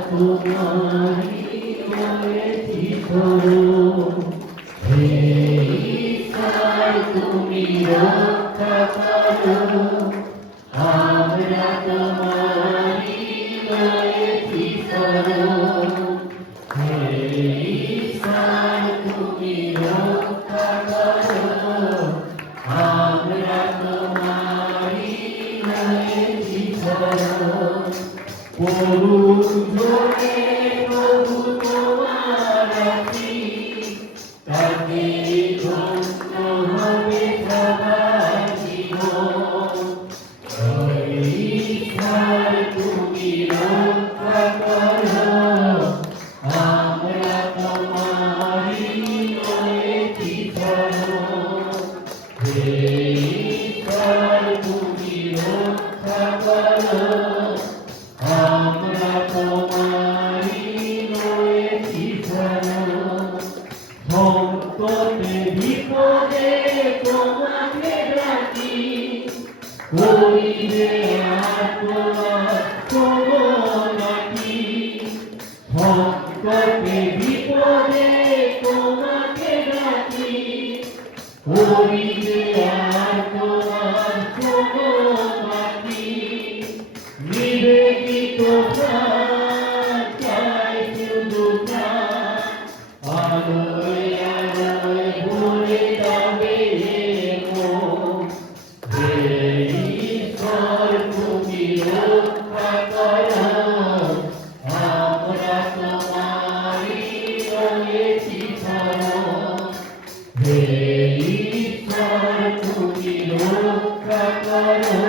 তোমারি মনেছি করো হে ঈশ্বর তুমি রক্ষা করো আমরা তোমারি মনেছি করো হে ঈশ্বর তুমি রক্ষা করো আমরা তোমারি মনেছি Por um momento Holy Spirit, করো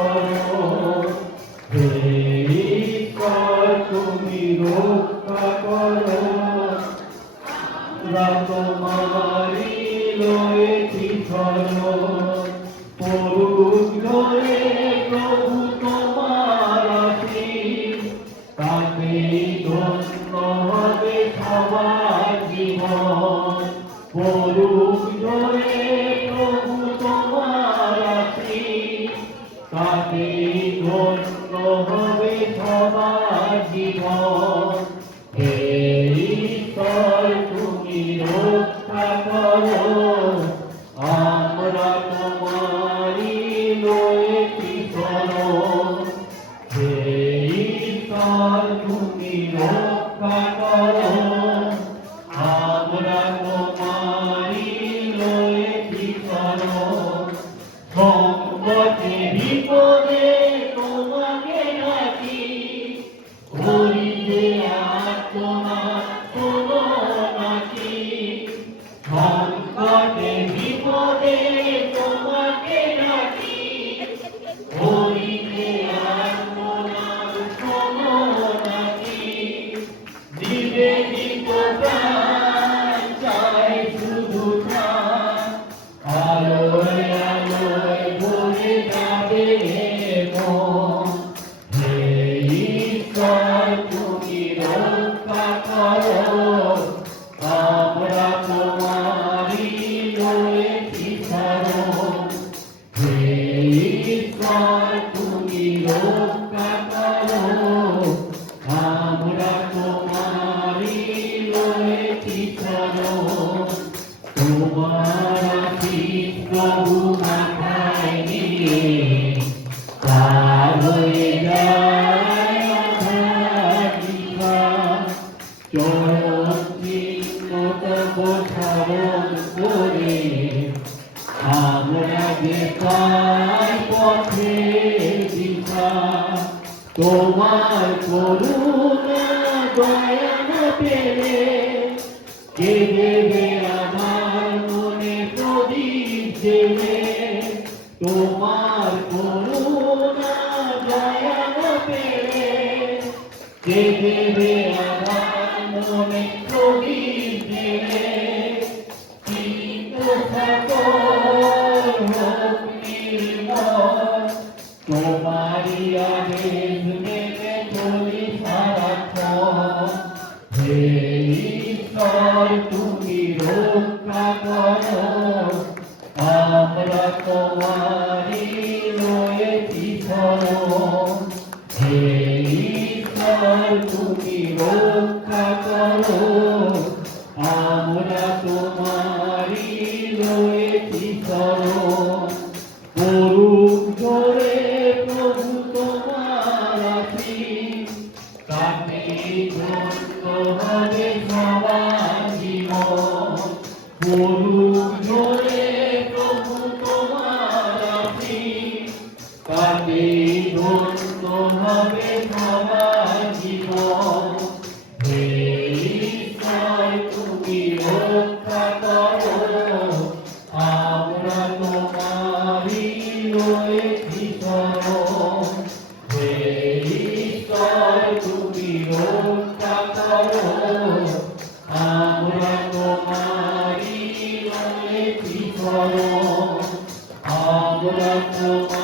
Oh. কাটি ধন্য হবে সবার জীবন? mi poder. তুমি রক্ষা করো আমরা তোমারি রয়েছি চলো তোমার আশিস প্রভু মাথায় নিয়ে তার হয়ে যায় পথে তোমার করুণা দয়ান পেলে কে দেবে আমার মনে প্রদীপ তোমারই রয়েছি শরণ হে ঈশ্বর তুমি রক্ষা করো। আমরা তোমারই রয়েছি শরণ তাতে ধন্য হবে সবার জীবন। তুমি রক্ষা করো। আমরা তোমারই রয়েছি তুমি রক্ষা করো। আমরা তোমারই রয়েছি আমরা তোমার